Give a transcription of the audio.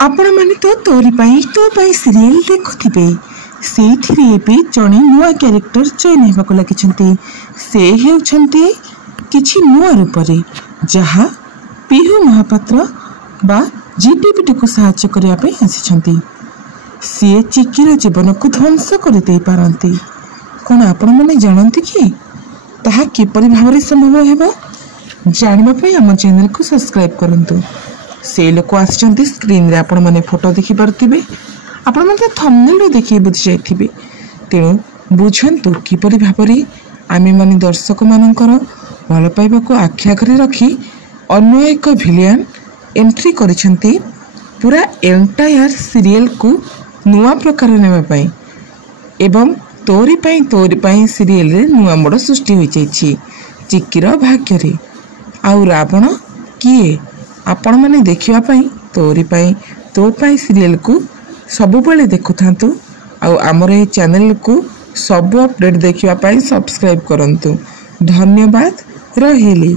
आपण माने तो तोरी पाई सीरियल देखुथिबे सेइथिरे एबे जणे नुआ क्यारेक्टर चयन हेबाको लागिछन्ती। से हेउछन्ती किछि नुआ रूपरे जहा पिहु महापात्र बा जीटीपीटी को सहायता करिया पे आसिछन्ती। से चिकीर जीवन को ध्वंस कर दे पारंती। कोन आपण माने जानंती कि ताहा किपरि भाबरे संभव हेबो? जानबा पई हम चैनल को सब्सक्राइब करंतु। से लोक आसिछन्ती स्क्रीन रे आपण माने फोटो देखि पारतिबे। आपण माने थंबनेल रे देखि बुझि जायथिबे। तेणु बुझंतु किपरि भाबरे आमे माने दर्शक मानकर भल पाइबा को आख्या करे रखी अन्य एक विलियन एंट्री करिछन्ती पूरा एंटायर सीरियल को नुआ प्रकार नेबा पई एवं तोरी पाई सीरियल रे नुआ मोड़ सृष्टि होई जायछि चिक्कीर भाग्य रे। आउ रावण किए आपण माने देखिबा पई तोरी पाई तो पाई सीरियल को सबु बेले देखुथांतु। आउ हमर ए चैनल को सब अपडेट देखिबा पई सब्सक्राइब करंतु। धन्यवाद रहिली।